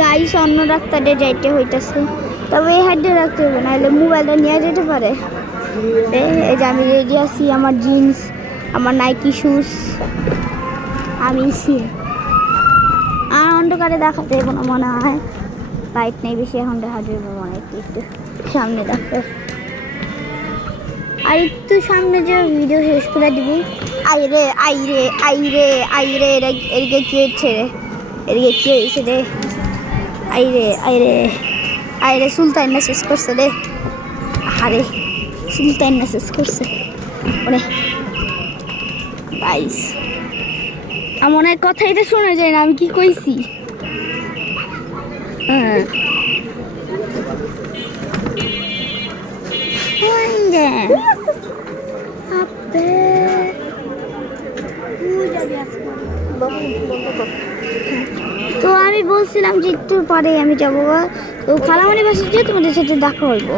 Guys অন্য রাস্তাতে যাইতে হইতেছে, তবে এই হাইটে রাখতে হবে, নাহলে মোবাইলটা নিয়ে যেতে পারে। এই যে আমি রেডি আছি, আমার জিন্স, আমার নাইকি শুজ, আমি আর অন্ধকারে দেখাতে হবে না মনে হয়, লাইট নেই বেশি, এখন দেখা যাবে মনে হয় একটু সামনে দেখো। আর একটু সামনে যে ভিডিও শেষ করে দিবি। আইরে আইরে আইরে আইরে, এদিকে কি হচ্ছে রে, এদিকে কি হয়েছে রে, আইরে আইরে আইরে, সুলতান না শেষ করছে রে, আরে সুলতান না শেষ করছে মানে গাইস। আমার অনেক কথা এটা শোনা যায় না, আমি কি কইছি। হ্যাঁ তো আমি বলছিলাম যে একটু পরে আমি যাবো, তো খালামণি বাসে যে তোমাদের সাথে দেখা হইব।